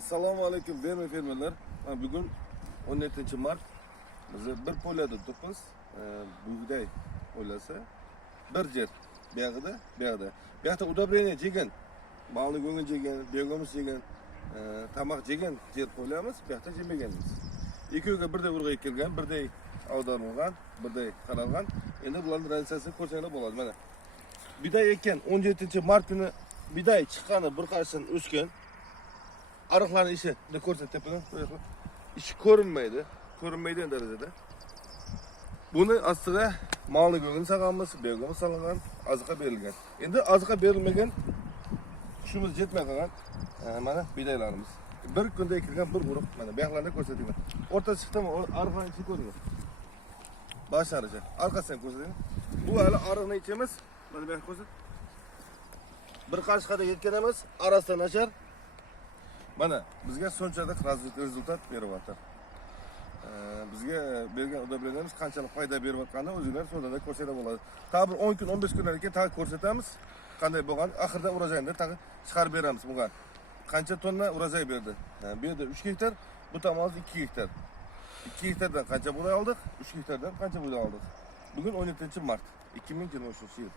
Assalomu alaykum fermerlar. Bugun 17 Mart. Biz bir polyada turibmiz. Bug'doy polyasi. Bir yer. Bu yoqda. Bu yoqda udobreniya jegan, balni go'ngil jegan, beg'o'miz jegan, tamoq jegan yer polyamiz, bu yoqda jemaganmiz. Ikkoviga birday urg'ay kelgan, birday ag'darilgan, birday qaralgan. Endi bularning raziyasini ko'rsanglar bo'ladi. Mana biday ekan 17 Mart kuni biday chiqqani bir qarasdan o'sgan. Arıqlarning ishi, ne ko'rsatayapman, ishi ko'rinmaydi darajada. Buni ostiga molni go'ngini sag'amiz, beg'o'miz solgan, oziqa berilgan. Endi oziqa berilmagan, kuchimiz yetmay qolgan mana bidaylarimiz. Bir kunda ekilgan bir guruh, mana bu yoqlarni ko'rsataman. O'rtasi chiqdimi, ariqlarning ichi ko'rinadi. Boshlaricha, orqasidan ko'rsataman. Bu hali ariqning ichi emas, mana bu yoqqa ko'rsat. Bir qashqada yetgan emas, arasida nachar. Mana bizga sonchalik rezultat beryapti. Bizga bergan udobrelarimiz qanchalik foyda beryapganini o'zinglar so'zlarda ko'rsatib bo'ladi. Ta'bir 10 kun, 15 kundan keyin tag ko'rsatamiz. Qanday bo'lgan, oxirida urozayni tag chiqarib beramiz bunga. Qancha tonna urozay berdi? Bu yerda 3 gektar, bu tomonda 2 gektar. 2 gektardan qancha buğday oldik? 3 gektardan qancha buğday oldik? Bugun 17 Mart 2023 yil.